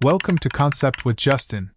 Welcome to Concept with Justin.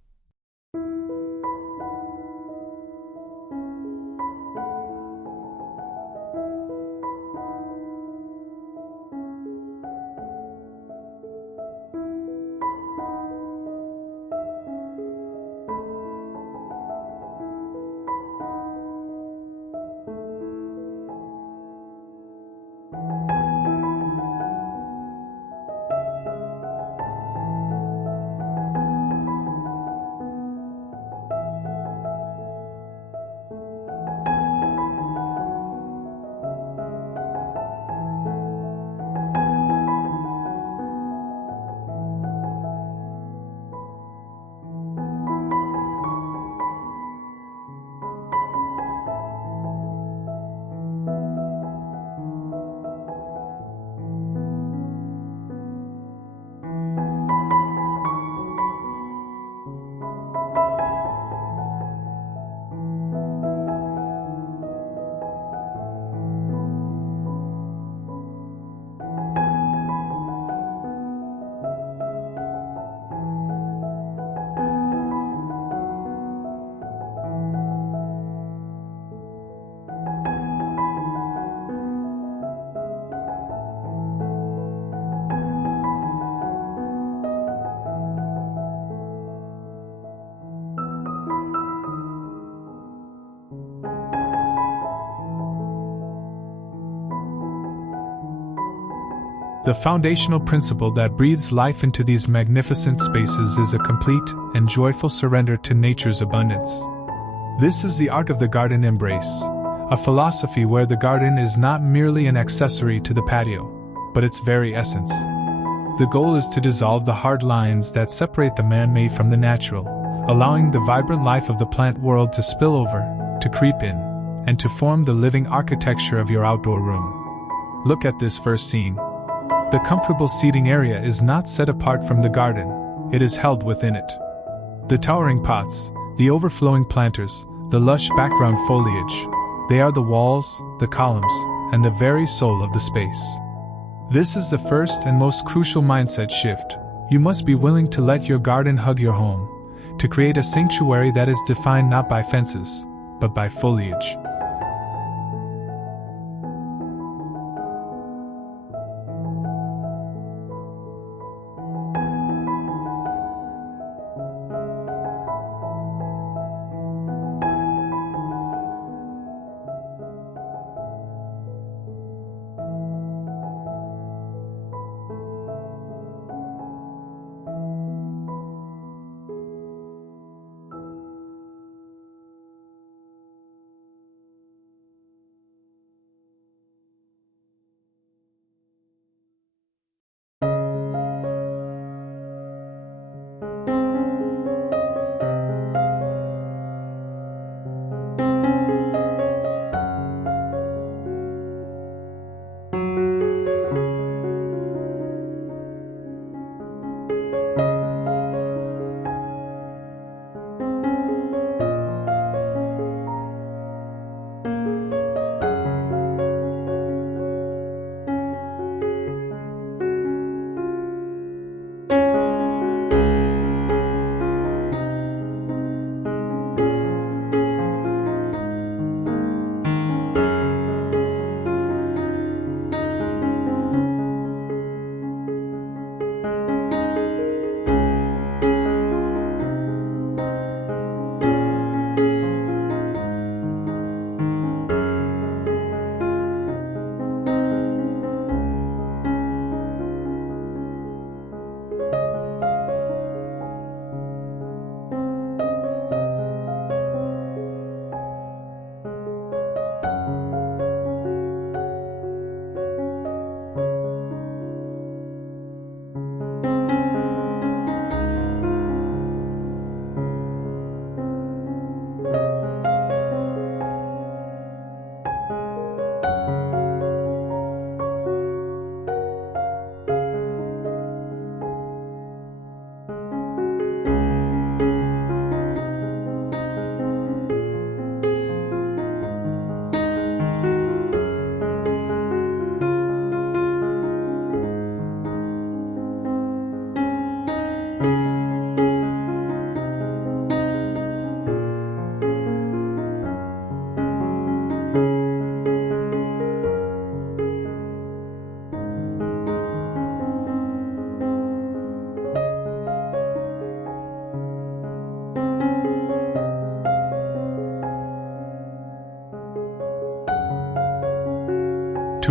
The foundational principle that breathes life into these magnificent spaces is a complete and joyful surrender to nature's abundance. This is the art of the garden embrace, a philosophy where the garden is not merely an accessory to the patio, but its very essence. The goal is to dissolve the hard lines that separate the man-made from the natural, allowing the vibrant life of the plant world to spill over, to creep in, and to form the living architecture of your outdoor room. Look at this first scene. The comfortable seating area is not set apart from the garden, it is held within it. The towering pots, the overflowing planters, the lush background foliage, they are the walls, the columns, and the very soul of the space. This is the first and most crucial mindset shift. You must be willing to let your garden hug your home, to create a sanctuary that is defined not by fences, but by foliage.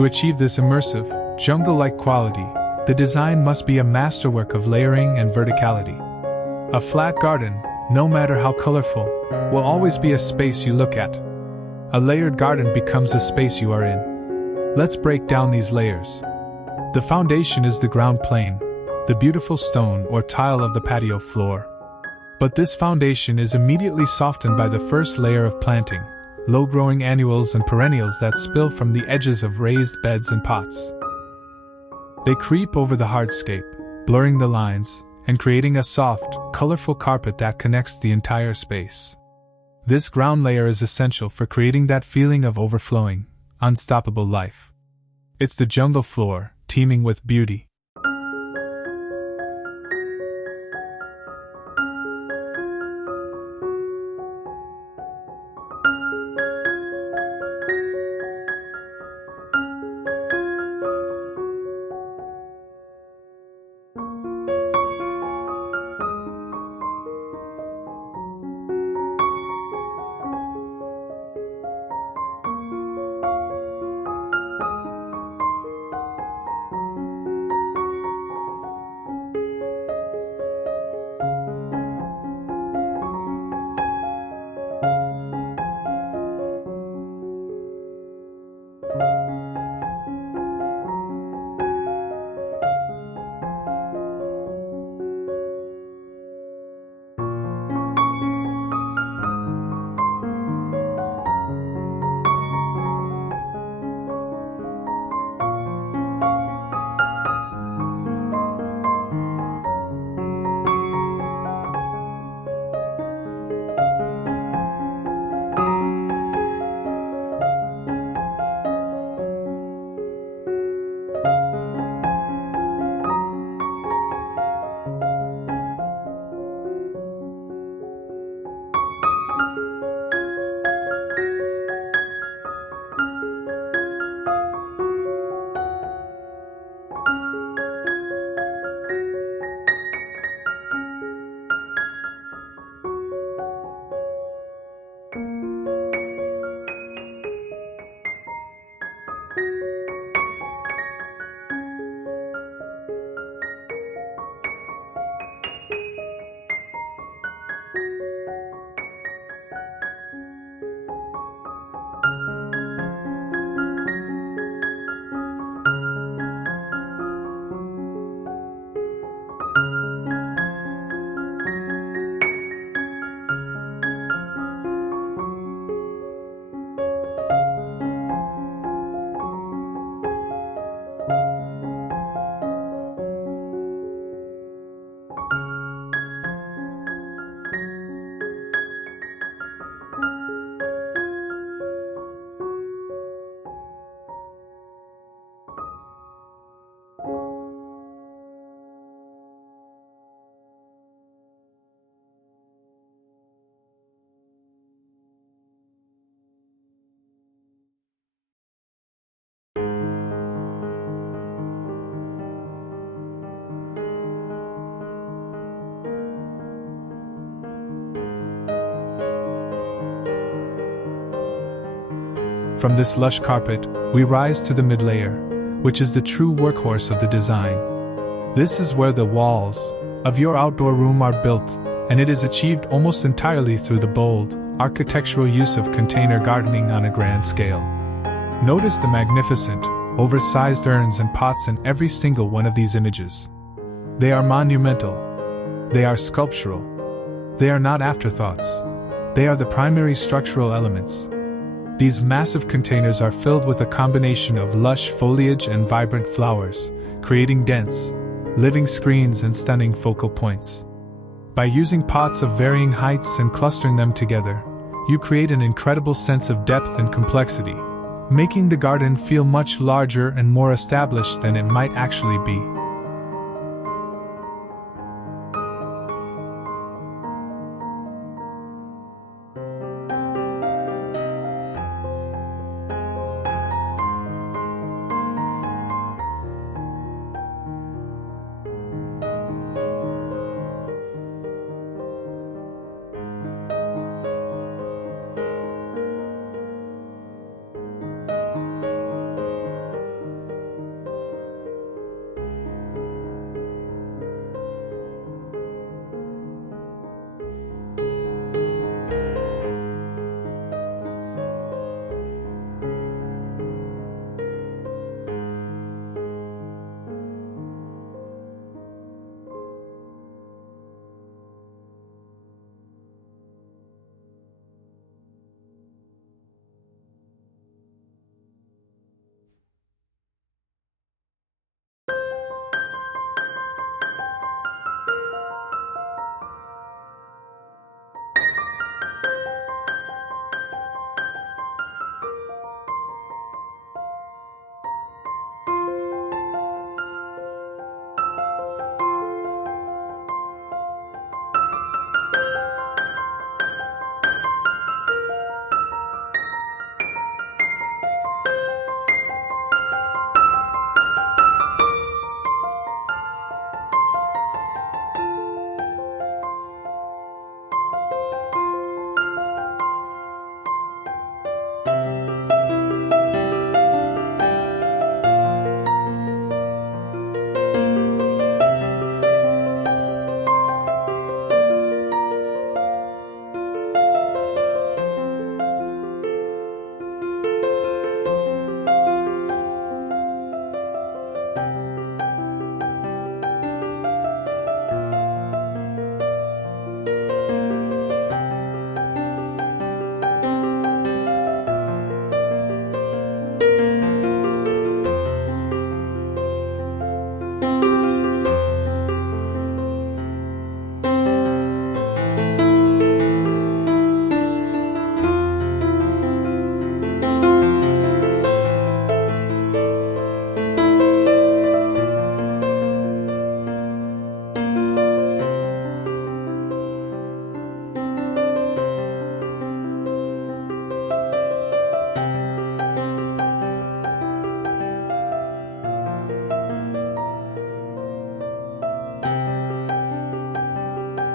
To achieve this immersive, jungle-like quality, the design must be a masterwork of layering and verticality. A flat garden, no matter how colorful, will always be a space you look at. A layered garden becomes a space you are in. Let's break down these layers. The foundation is the ground plane, the beautiful stone or tile of the patio floor. But this foundation is immediately softened by the first layer of planting, low-growing annuals and perennials that spill from the edges of raised beds and pots. They creep over the hardscape, blurring the lines, and creating a soft, colorful carpet that connects the entire space. This ground layer is essential for creating that feeling of overflowing, unstoppable life. It's the jungle floor, teeming with beauty. From this lush carpet, we rise to the mid-layer, which is the true workhorse of the design. This is where the walls of your outdoor room are built, and it is achieved almost entirely through the bold, architectural use of container gardening on a grand scale. Notice the magnificent, oversized urns and pots in every single one of these images. They are monumental. They are sculptural. They are not afterthoughts. They are the primary structural elements. These massive containers are filled with a combination of lush foliage and vibrant flowers, creating dense, living screens and stunning focal points. By using pots of varying heights and clustering them together, you create an incredible sense of depth and complexity, making the garden feel much larger and more established than it might actually be.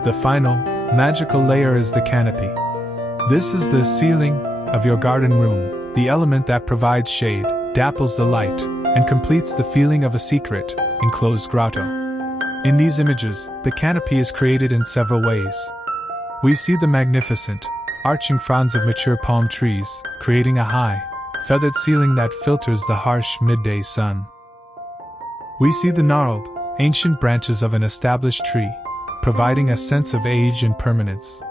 The final, magical layer is the canopy. This is the ceiling of your garden room, the element that provides shade, dapples the light, and completes the feeling of a secret, enclosed grotto. In these images, the canopy is created in several ways. We see the magnificent, arching fronds of mature palm trees, creating a high, feathered ceiling that filters the harsh midday sun. We see the gnarled, ancient branches of an established tree, providing a sense of age and permanence.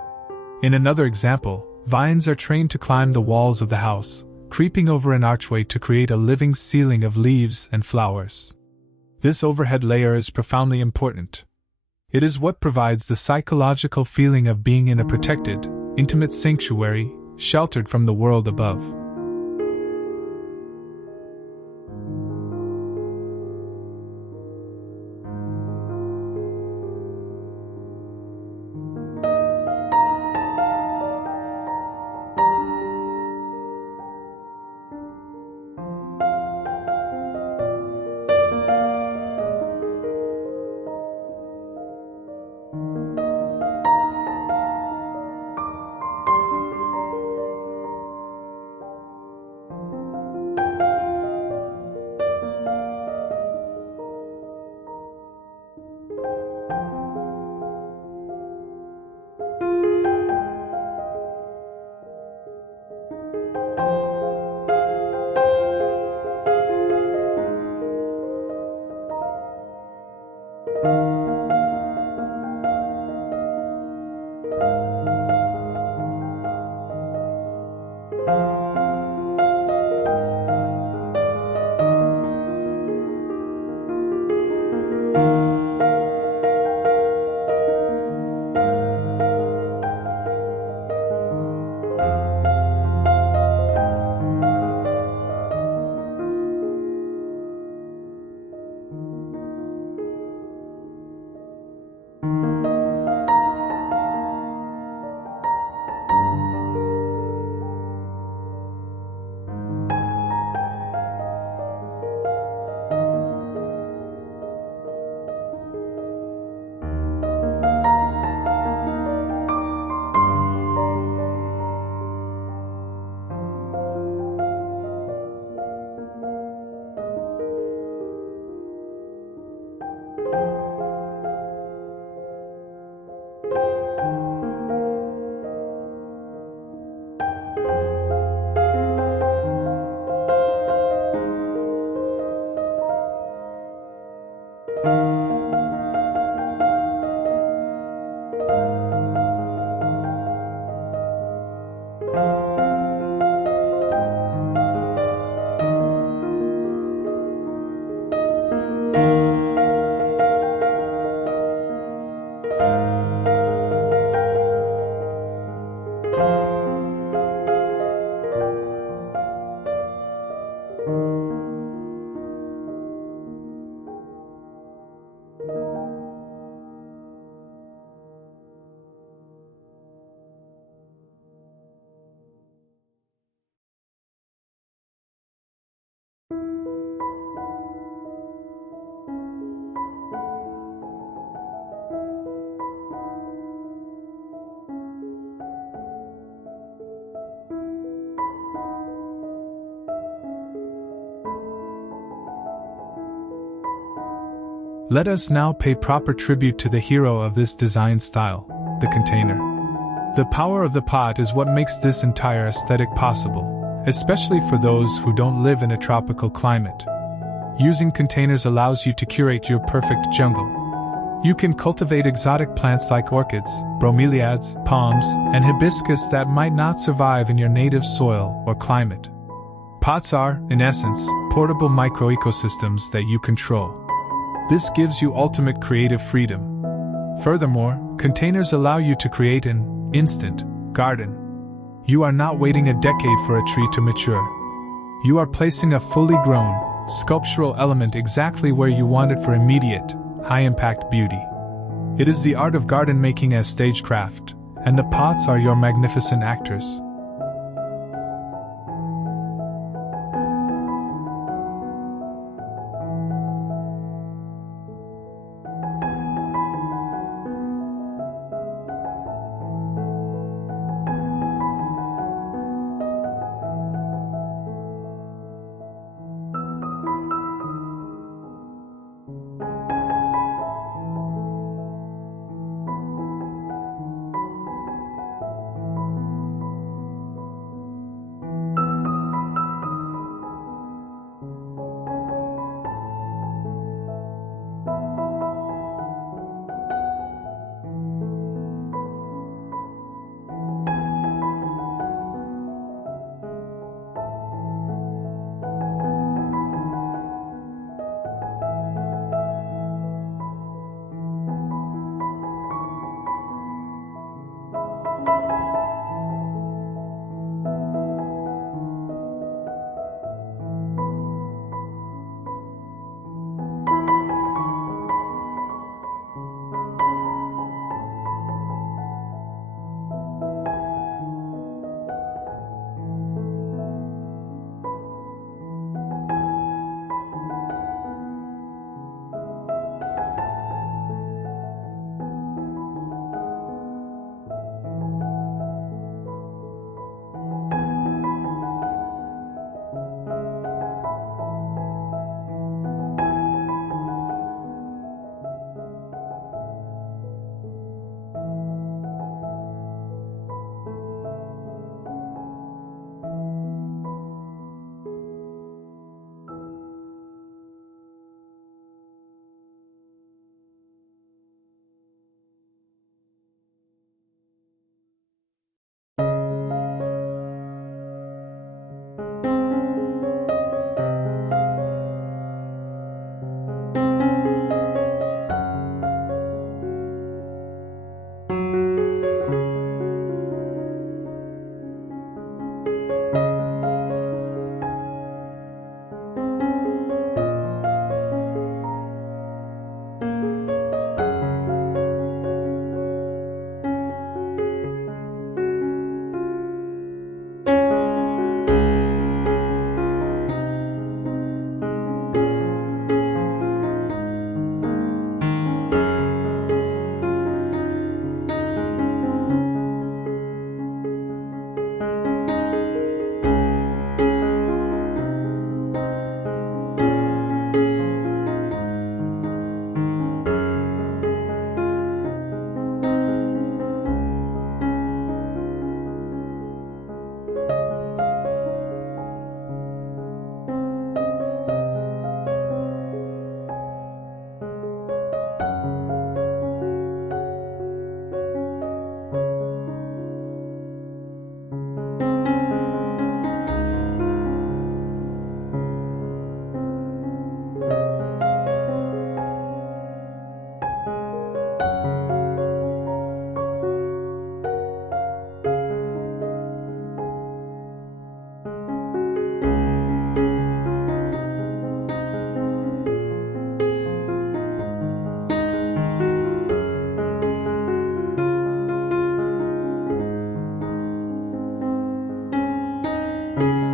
In another example, vines are trained to climb the walls of the house, creeping over an archway to create a living ceiling of leaves and flowers. This overhead layer is profoundly important. It is what provides the psychological feeling of being in a protected, intimate sanctuary, sheltered from the world above. Let us now pay proper tribute to the hero of this design style, the container. The power of the pot is what makes this entire aesthetic possible, especially for those who don't live in a tropical climate. Using containers allows you to curate your perfect jungle. You can cultivate exotic plants like orchids, bromeliads, palms, and hibiscus that might not survive in your native soil or climate. Pots are, in essence, portable microecosystems that you control. This gives you ultimate creative freedom. Furthermore, containers allow you to create an instant garden. You are not waiting a decade for a tree to mature. You are placing a fully grown, sculptural element exactly where you want it for immediate, high-impact beauty. It is the art of garden making as stagecraft, and the pots are your magnificent actors.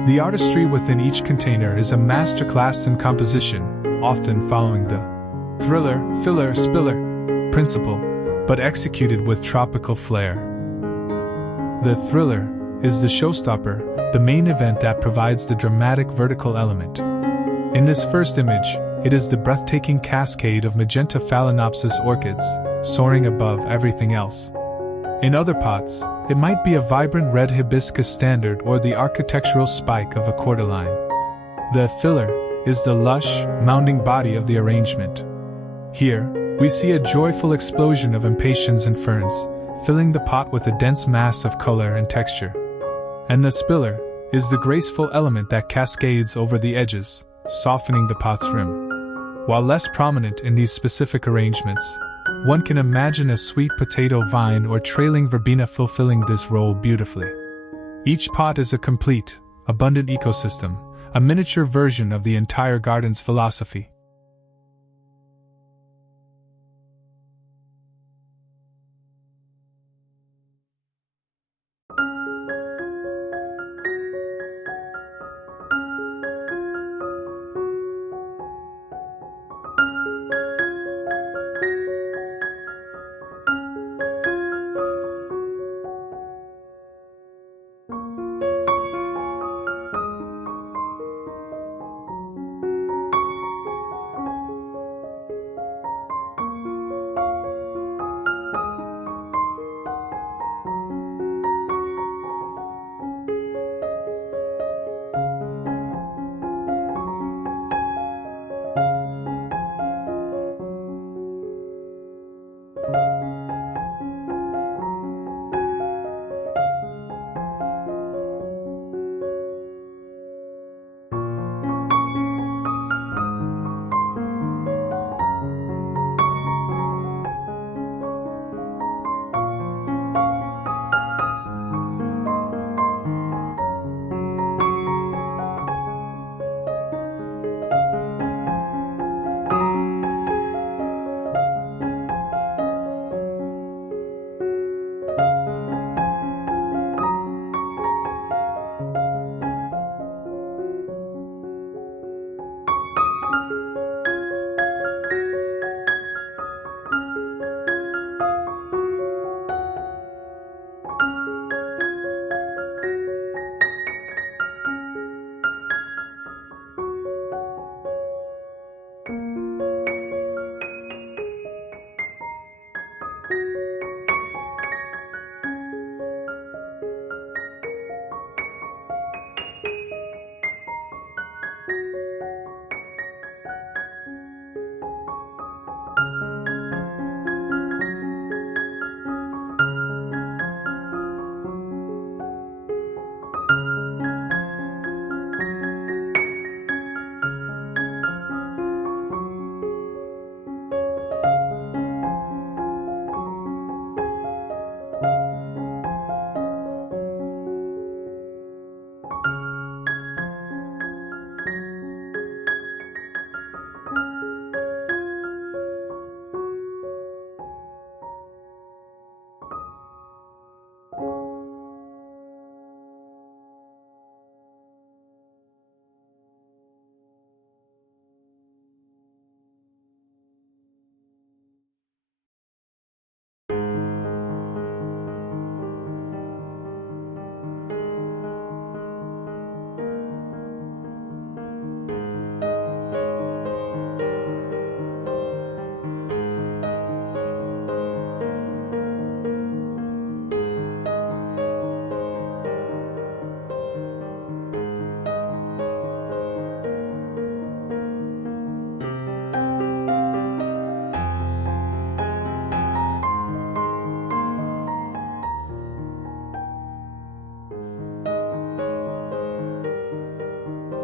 The artistry within each container is a masterclass in composition, often following the thriller, filler, spiller principle, but executed with tropical flair. The thriller is the showstopper, the main event that provides the dramatic vertical element. In this first image, it is the breathtaking cascade of magenta phalaenopsis orchids, soaring above everything else. In other pots, it might be a vibrant red hibiscus standard or the architectural spike of a cordyline. The filler is the lush, mounding body of the arrangement. Here, we see a joyful explosion of impatiens and ferns, filling the pot with a dense mass of color and texture. And the spiller is the graceful element that cascades over the edges, softening the pot's rim. While less prominent in these specific arrangements, one can imagine a sweet potato vine or trailing verbena fulfilling this role beautifully. Each pot is a complete, abundant ecosystem, a miniature version of the entire garden's philosophy.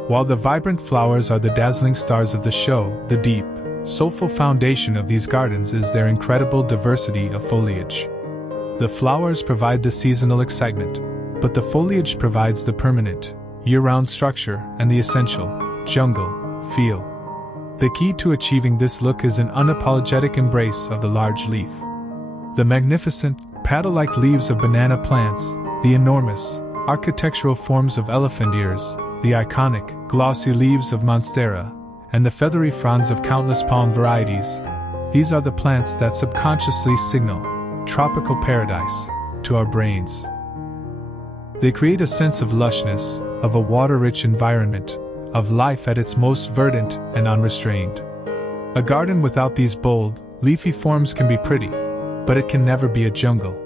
While the vibrant flowers are the dazzling stars of the show, the deep, soulful foundation of these gardens is their incredible diversity of foliage. The flowers provide the seasonal excitement, but the foliage provides the permanent, year-round structure and the essential, jungle, feel. The key to achieving this look is an unapologetic embrace of the large leaf. The magnificent, paddle-like leaves of banana plants, the enormous, architectural forms of elephant ears, the iconic, glossy leaves of monstera, and the feathery fronds of countless palm varieties. These are the plants that subconsciously signal tropical paradise to our brains. They create a sense of lushness, of a water-rich environment, of life at its most verdant and unrestrained. A garden without these bold, leafy forms can be pretty, but it can never be a jungle.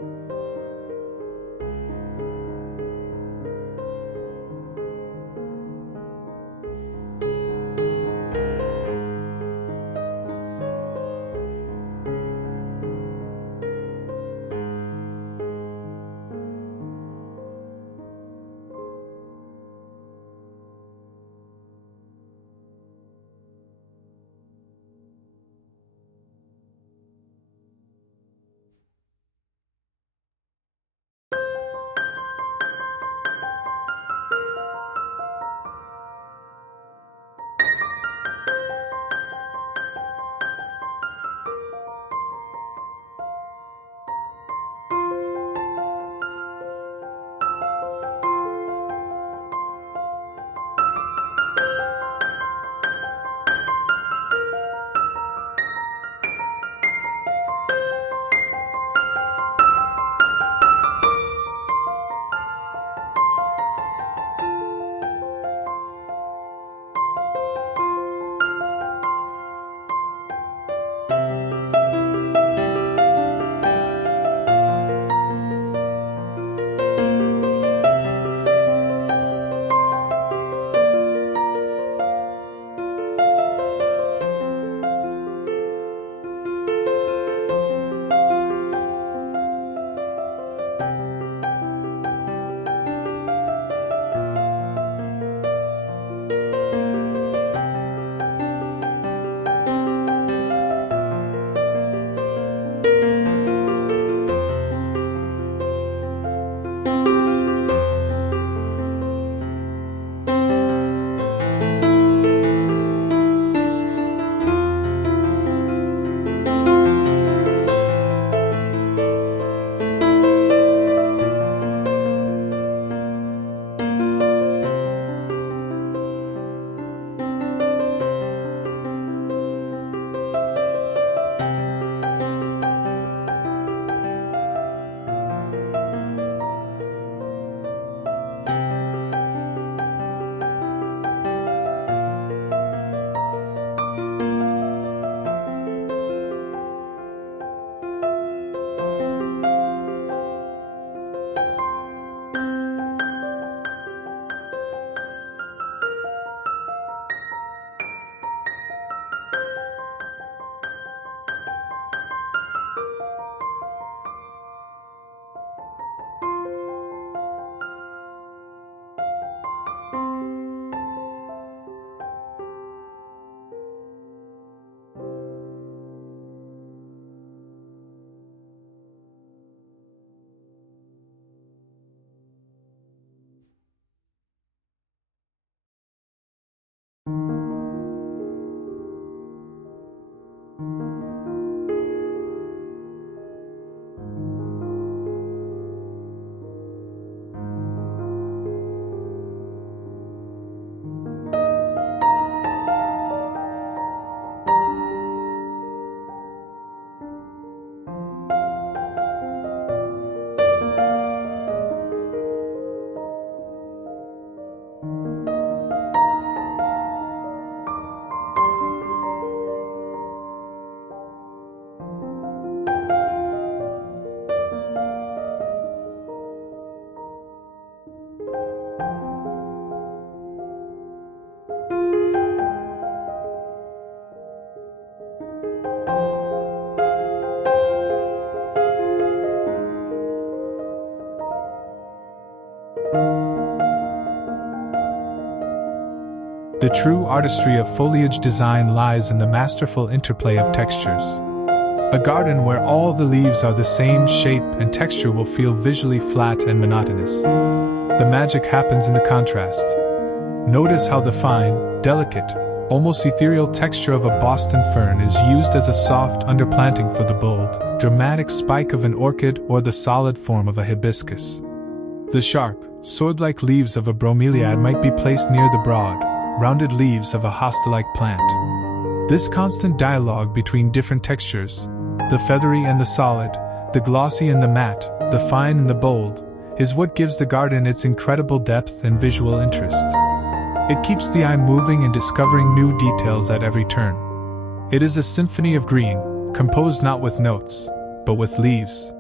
The true artistry of foliage design lies in the masterful interplay of textures. A garden where all the leaves are the same shape and texture will feel visually flat and monotonous. The magic happens in the contrast. Notice how the fine, delicate, almost ethereal texture of a Boston fern is used as a soft underplanting for the bold, dramatic spike of an orchid or the solid form of a hibiscus. The sharp, Sword-like leaves of a bromeliad might be placed near the broad, rounded leaves of a hosta-like plant. This constant dialogue between different textures, the feathery and the solid, the glossy and the matte, the fine and the bold, is what gives the garden its incredible depth and visual interest. It keeps the eye moving and discovering new details at every turn. It is a symphony of green, composed not with notes, but with leaves.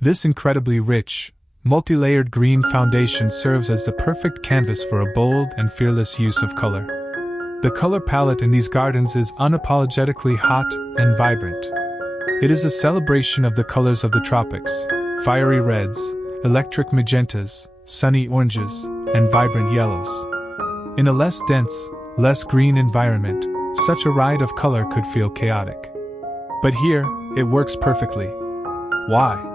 This incredibly rich, multi-layered green foundation serves as the perfect canvas for a bold and fearless use of color. The color palette in these gardens is unapologetically hot and vibrant. It is a celebration of the colors of the tropics: fiery reds, electric magentas, sunny oranges, and vibrant yellows. In a less dense, less green environment, such a ride of color could feel chaotic. But here, it works perfectly. Why?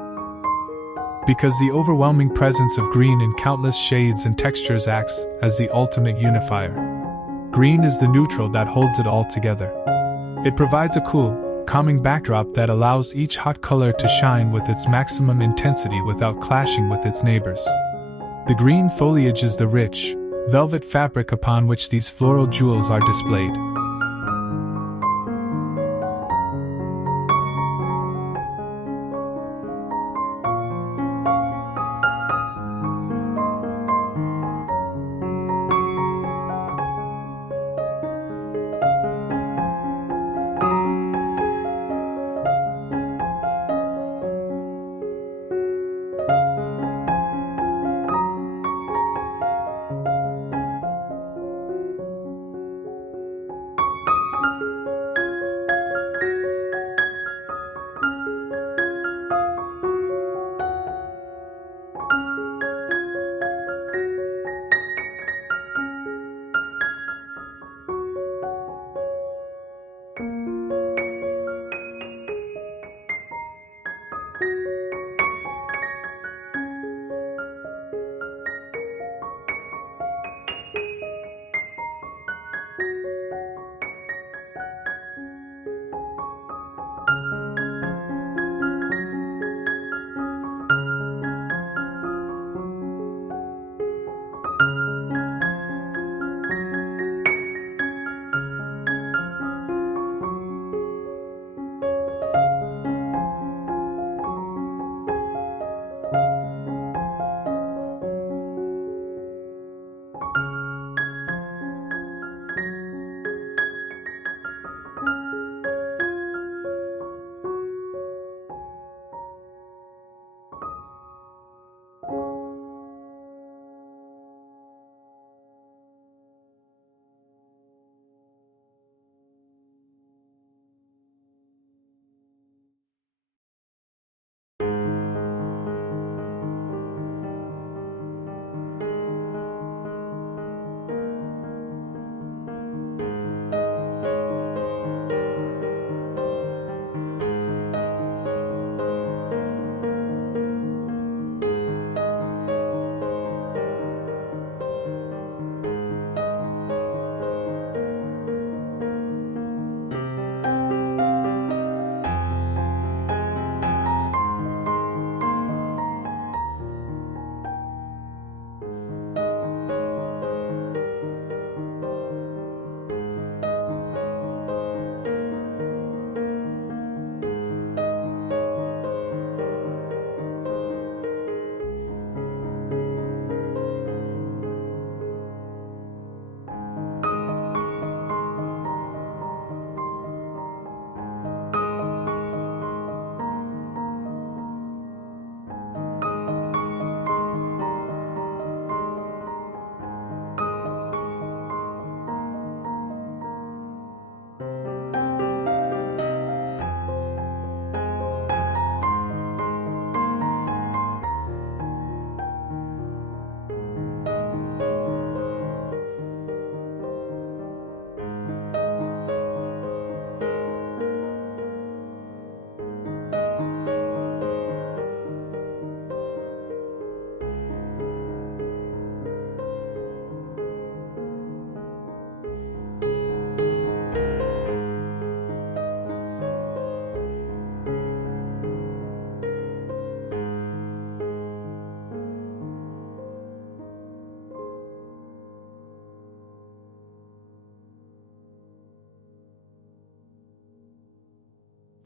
Because the overwhelming presence of green in countless shades and textures acts as the ultimate unifier. green is the neutral that holds it all together. It provides a cool, calming backdrop that allows each hot color to shine with its maximum intensity without clashing with its neighbors. The green foliage is the rich, velvet fabric upon which these floral jewels are displayed.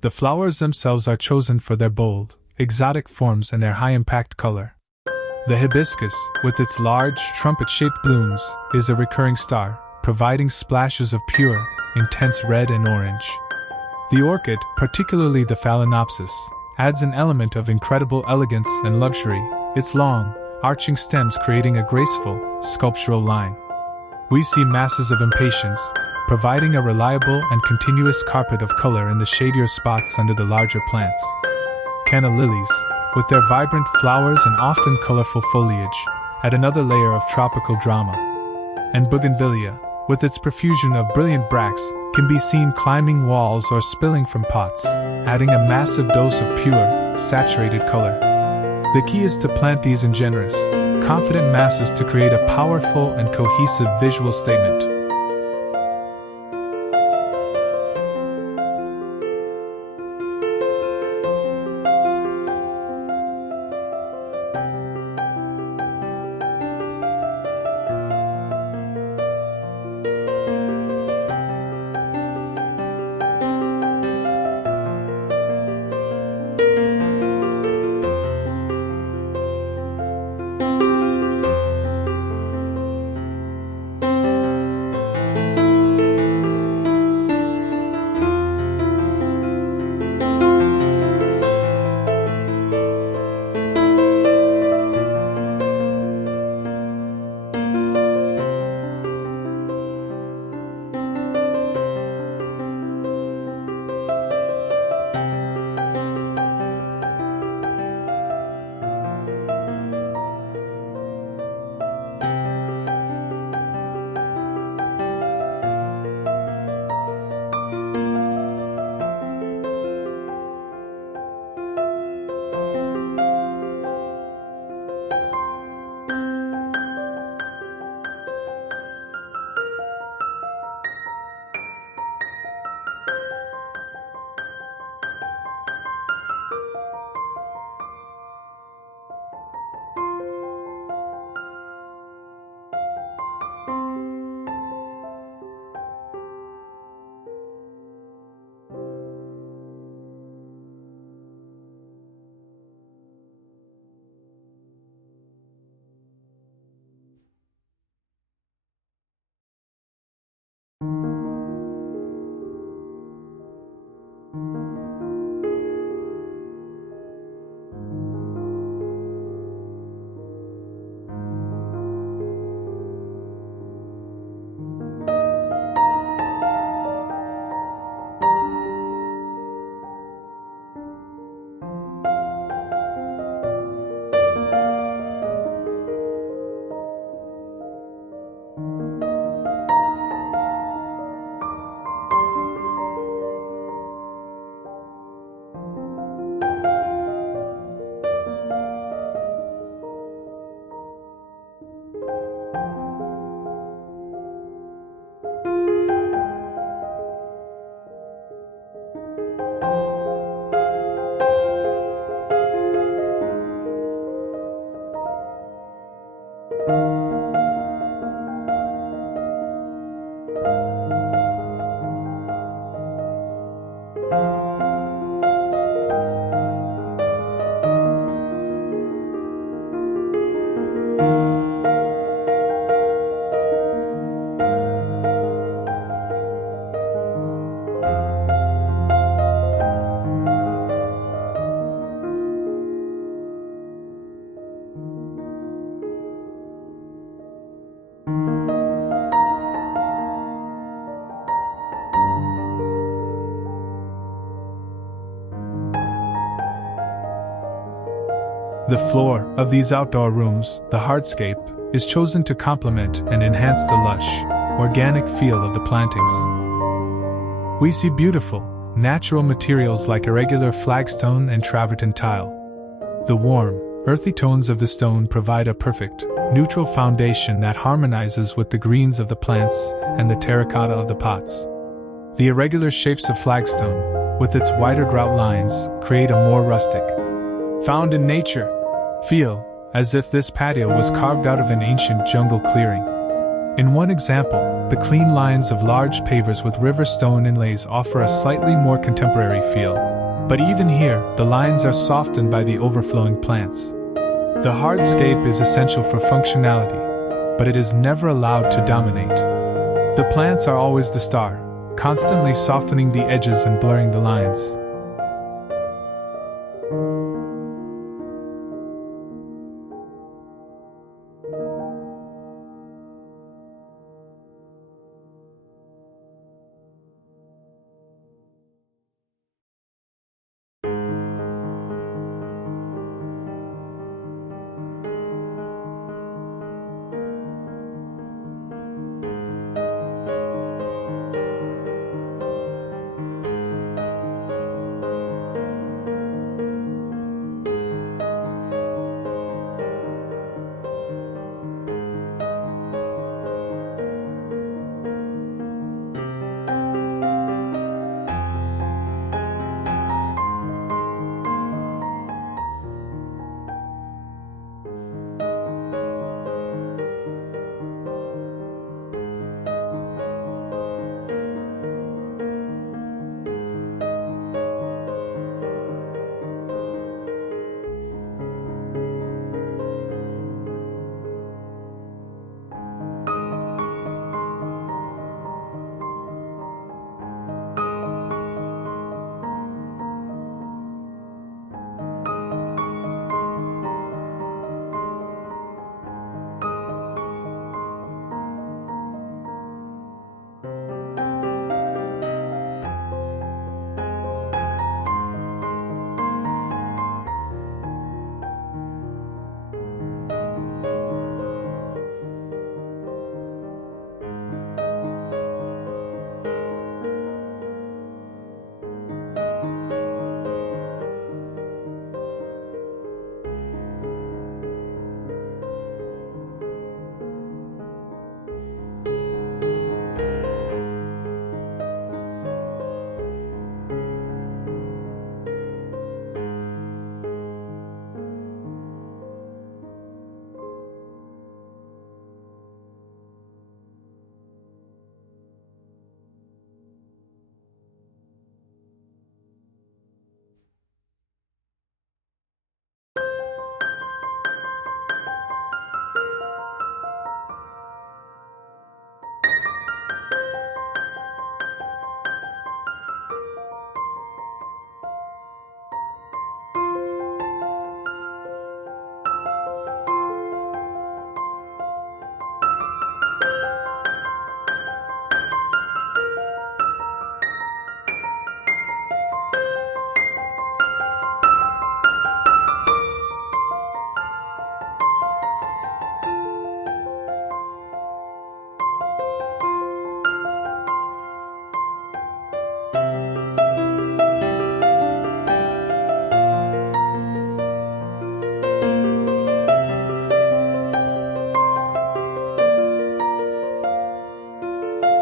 The flowers themselves are chosen for their bold, exotic forms and their high-impact color. The hibiscus, with its large, trumpet-shaped blooms, is a recurring star, providing splashes of pure, intense red and orange. The orchid, particularly the phalaenopsis, adds an element of incredible elegance and luxury, its long, arching stems creating a graceful, sculptural line. We see masses of impatiens, providing a reliable and continuous carpet of color in the shadier spots under the larger plants. Canna lilies, with their vibrant flowers and often colorful foliage, add another layer of tropical drama. And bougainvillea, with its profusion of brilliant bracts, can be seen climbing walls or spilling from pots, adding a massive dose of pure, saturated color. The key is to plant these in generous, confident masses to create a powerful and cohesive visual statement. The floor of these outdoor rooms, the hardscape, is chosen to complement and enhance the lush, organic feel of the plantings. We see beautiful, natural materials like irregular flagstone and travertine tile. The warm, earthy tones of the stone provide a perfect, neutral foundation that harmonizes with the greens of the plants and the terracotta of the pots. The irregular shapes of flagstone, with its wider grout lines, create a more rustic, found in nature feel, as if this patio was carved out of an ancient jungle clearing. In one example, the clean lines of large pavers with river stone inlays offer a slightly more contemporary feel, but even here, the lines are softened by the overflowing plants. The hardscape is essential for functionality, but it is never allowed to dominate. The plants are always the star, constantly softening the edges and blurring the lines.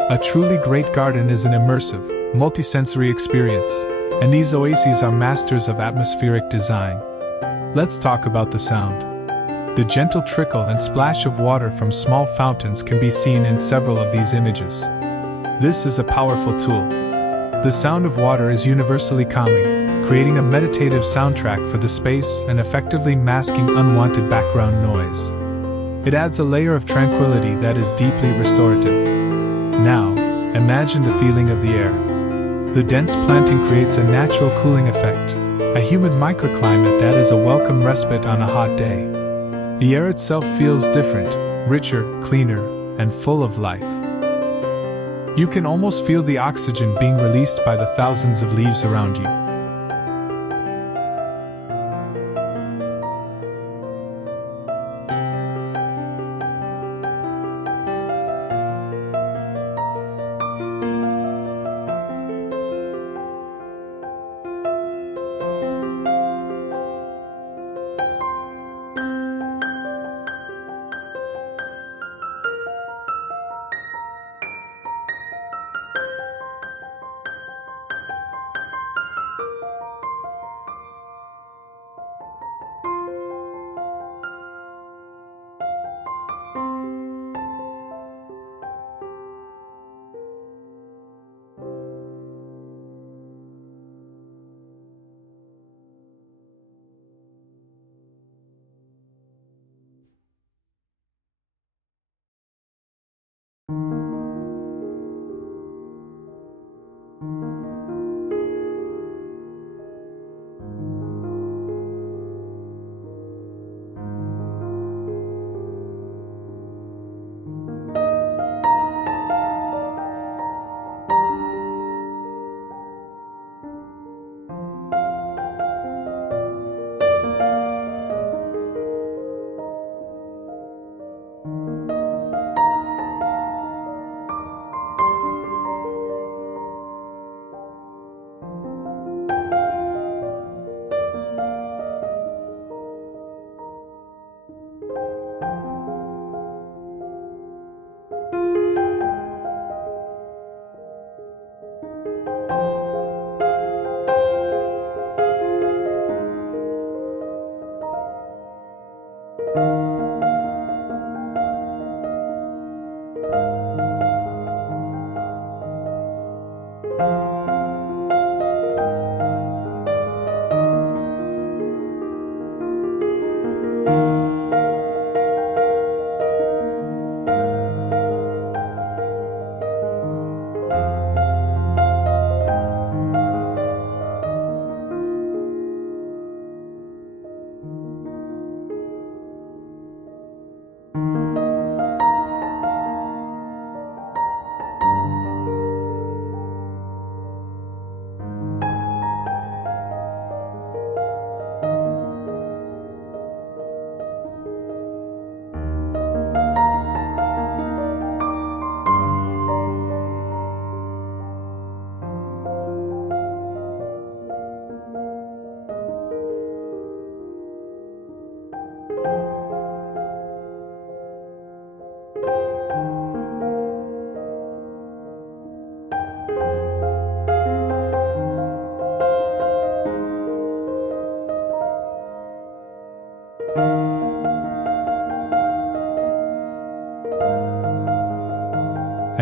A truly great garden is an immersive, multisensory experience, and these oases are masters of atmospheric design. Let's talk about the sound. The gentle trickle and splash of water from small fountains can be seen in several of these images. This is a powerful tool. The sound of water is universally calming, creating a meditative soundtrack for the space and effectively masking unwanted background noise. It adds a layer of tranquility that is deeply restorative. Now, imagine the feeling of the air. The dense planting creates a natural cooling effect, a humid microclimate that is a welcome respite on a hot day. The air itself feels different, richer, cleaner, and full of life. You can almost feel the oxygen being released by the thousands of leaves around you.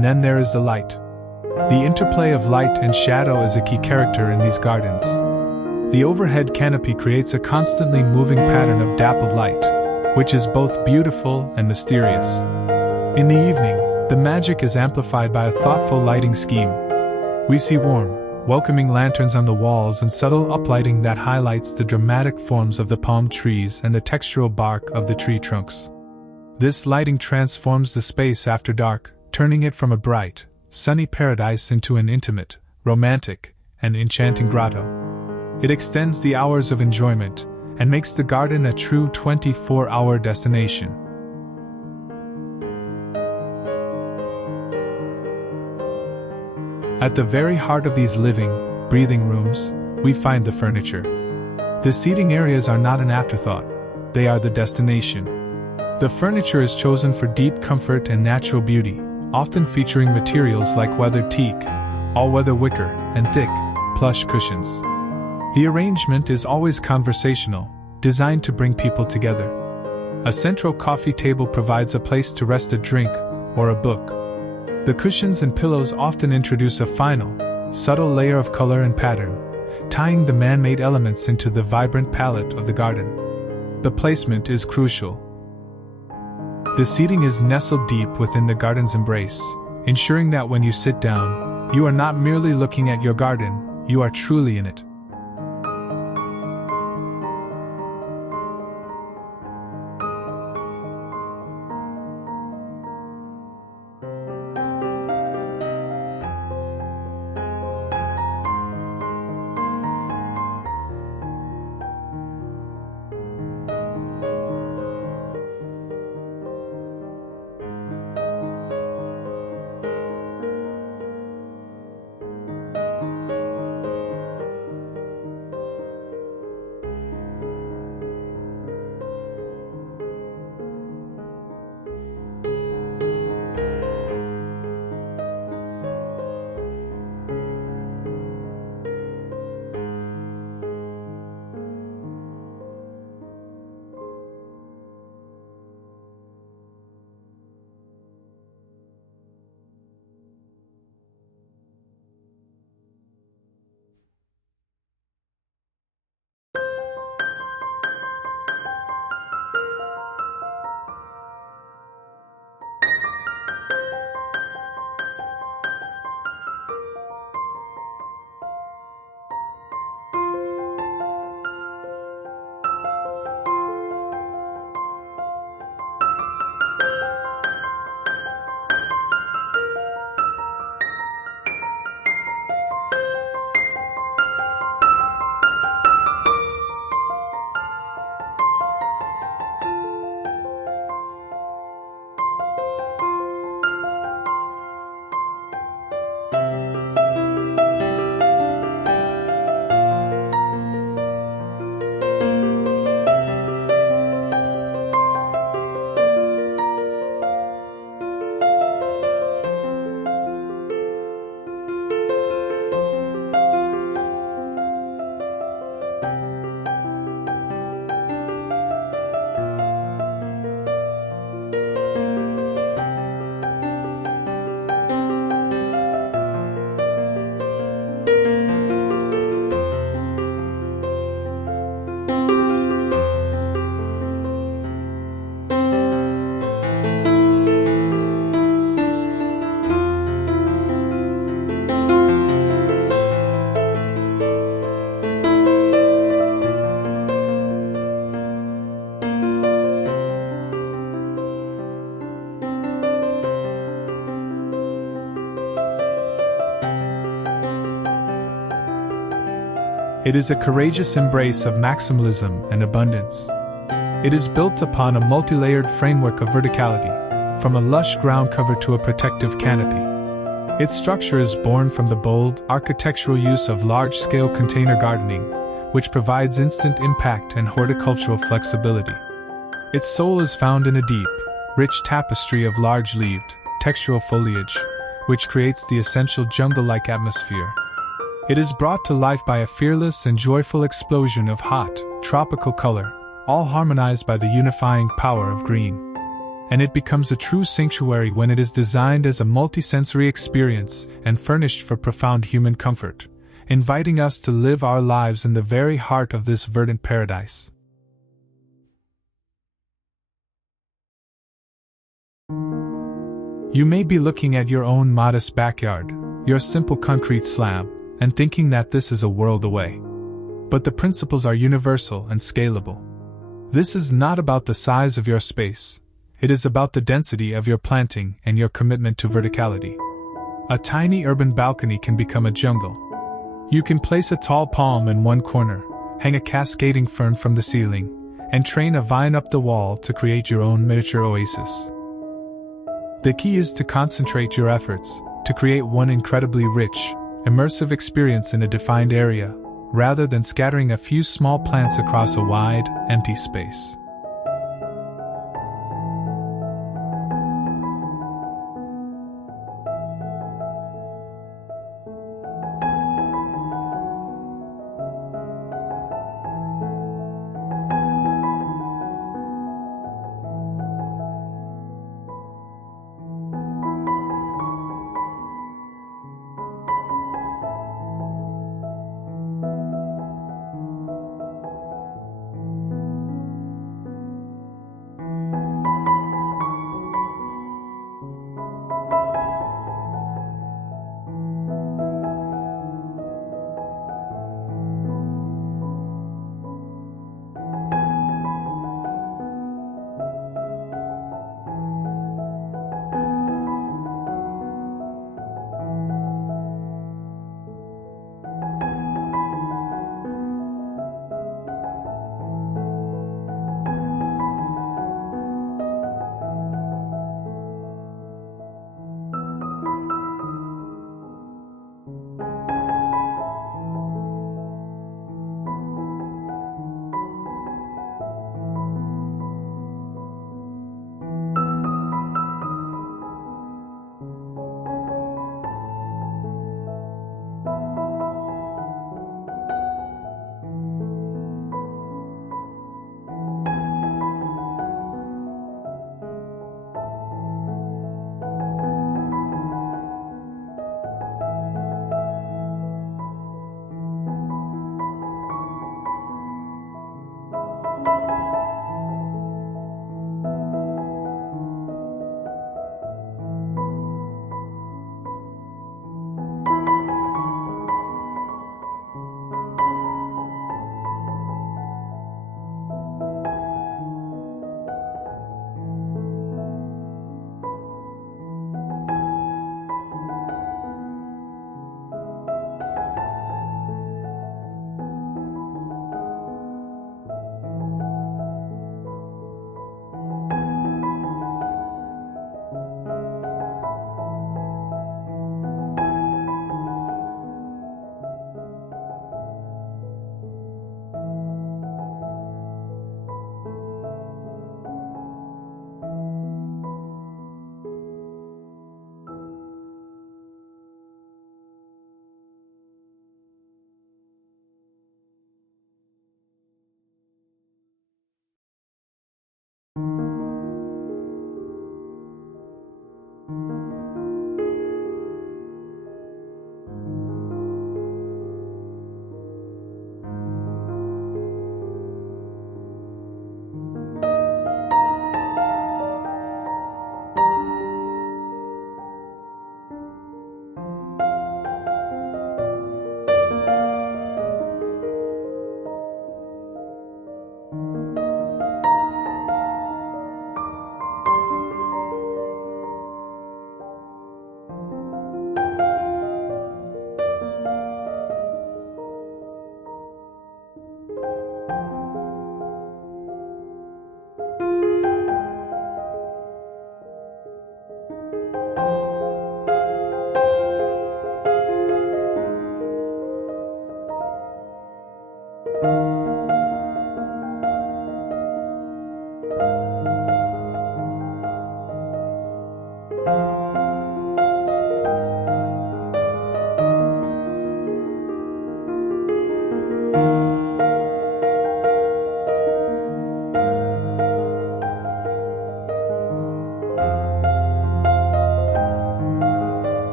And then there is the light. The interplay of light and shadow is a key character in these gardens. The overhead canopy creates a constantly moving pattern of dappled light, which is both beautiful and mysterious. In the evening, the magic is amplified by a thoughtful lighting scheme. We see warm, welcoming lanterns on the walls and subtle uplighting that highlights the dramatic forms of the palm trees and the textural bark of the tree trunks. This lighting transforms the space after dark, turning it from a bright, sunny paradise into an intimate, romantic, and enchanting grotto. It extends the hours of enjoyment and makes the garden a true 24-hour destination. At the very heart of these living, breathing rooms, we find the furniture. The seating areas are not an afterthought, they are the destination. The furniture is chosen for deep comfort and natural beauty, often featuring materials like weathered teak, all-weather wicker, and thick, plush cushions. The arrangement is always conversational, designed to bring people together. A central coffee table provides a place to rest a drink or a book. The cushions and pillows often introduce a final, subtle layer of color and pattern, tying the man-made elements into the vibrant palette of the garden. The placement is crucial. The seating is nestled deep within the garden's embrace, ensuring that when you sit down, you are not merely looking at your garden, you are truly in it. It is a courageous embrace of maximalism and abundance. It is built upon a multi-layered framework of verticality, from a lush ground cover to a protective canopy. Its structure is born from the bold, architectural use of large-scale container gardening, which provides instant impact and horticultural flexibility. Its soul is found in a deep, rich tapestry of large-leaved, textural foliage, which creates the essential jungle-like atmosphere. It is brought to life by a fearless and joyful explosion of hot, tropical color, all harmonized by the unifying power of green. and it becomes a true sanctuary when it is designed as a multisensory experience and furnished for profound human comfort, inviting us to live our lives in the very heart of this verdant paradise. You may be looking at your own modest backyard, your simple concrete slab, and thinking that this is a world away. But the principles are universal and scalable. This is not about the size of your space, it is about the density of your planting and your commitment to verticality. A tiny urban balcony can become a jungle. You can place a tall palm in one corner, hang a cascading fern from the ceiling, and train a vine up the wall to create your own miniature oasis. The key is to concentrate your efforts, to create one incredibly rich, immersive experience in a defined area, rather than scattering a few small plants across a wide, empty space.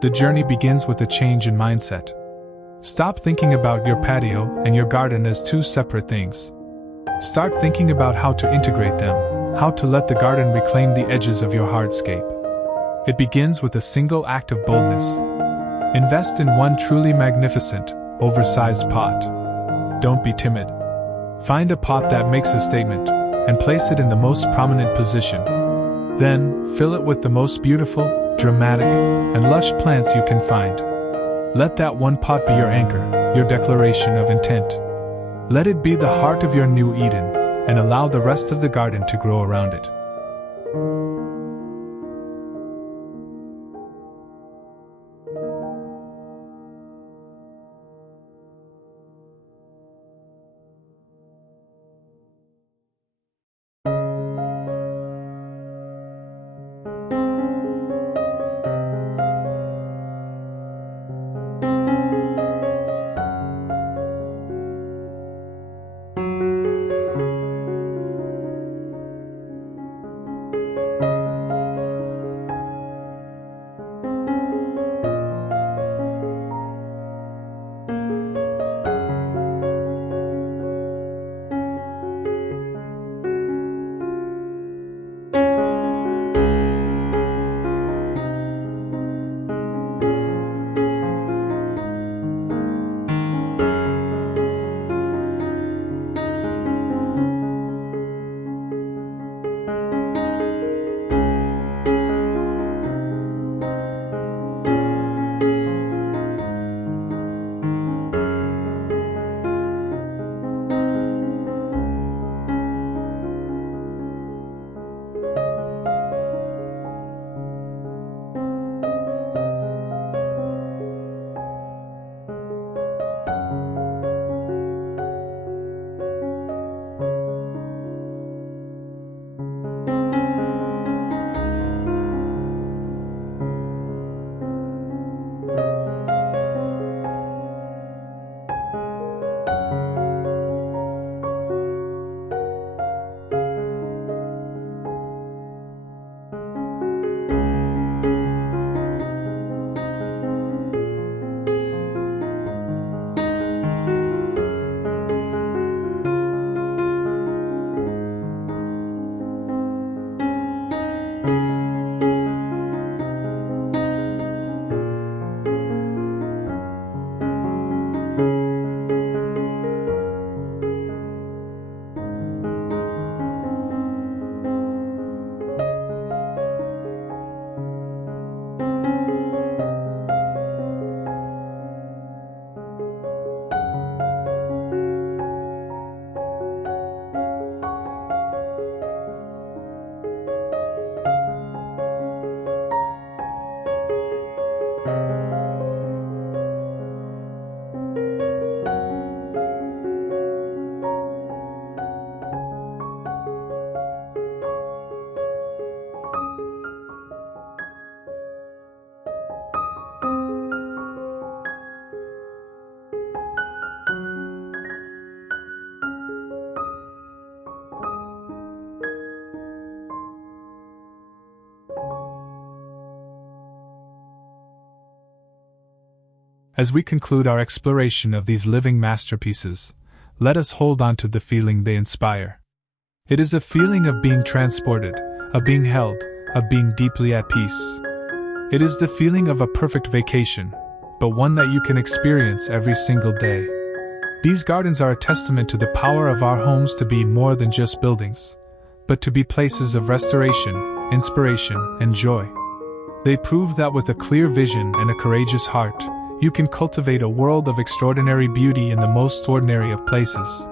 The journey begins with a change in mindset. Stop thinking about your patio and your garden as two separate things. Start thinking about how to integrate them, how to let the garden reclaim the edges of your hardscape. It begins with a single act of boldness. Invest in one truly magnificent, oversized pot. Don't be timid. Find a pot that makes a statement, and place it in the most prominent position. Then, fill it with the most beautiful, dramatic, and lush plants you can find. Let that one pot be your anchor, your declaration of intent. Let it be the heart of your new Eden, and allow the rest of the garden to grow around it. As we conclude our exploration of these living masterpieces, let us hold on to the feeling they inspire. It is a feeling of being transported, of being held, of being deeply at peace. It is the feeling of a perfect vacation, but one that you can experience every single day. These gardens are a testament to the power of our homes to be more than just buildings, but to be places of restoration, inspiration, and joy. They prove that with a clear vision and a courageous heart, you can cultivate a world of extraordinary beauty in the most ordinary of places.